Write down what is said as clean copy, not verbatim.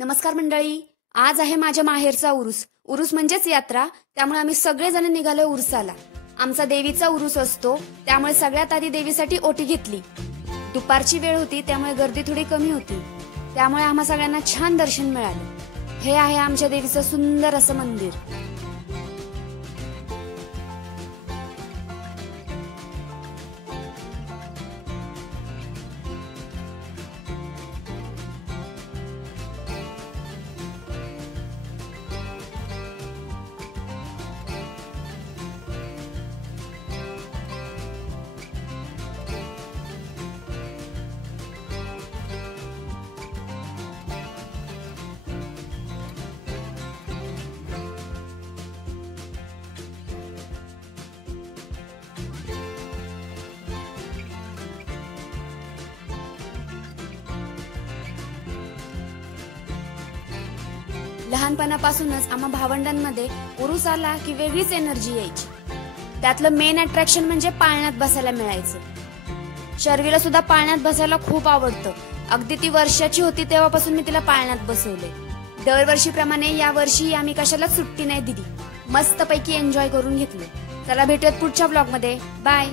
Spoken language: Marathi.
नमस्कार मंडळी, आज आहे माझ्या माहेरचा उरूस. उरूस म्हणजेच यात्रा, त्यामुळे आम्ही सगळेजण निघालो उरसाला. आमचा देवीचा उरूस असतो, त्यामुळे सगळ्यात आधी देवीसाठी ओटी घेतली. दुपारची वेळ होती, त्यामुळे गर्दी थोडी कमी होती. त्यामुळे आम्हा सगळ्यांना छान दर्शन मिळालं. हे आहे आमच्या देवीचं सुंदर असं मंदिर. लहानपणापासूनच आम्हा भावंडांमध्ये उरूस आला की वेगळीच एनर्जी यायची. त्यातलं मेन अट्रॅक्शन म्हणजे पाळण्यात बसायला मिळायचं. शर्वीला सुद्धा पाळण्यात बसायला खूप आवडतं. अगदी ती वर्षाची होती तेव्हापासून मी तिला पाळण्यात बसवले. दरवर्षीप्रमाणे या वर्षी आम्ही कशालाच सुट्टी नाही दिली. मस्तपैकी एन्जॉय करून घेतलं. चला भेटूयात पुढच्या ब्लॉगमध्ये. बाय.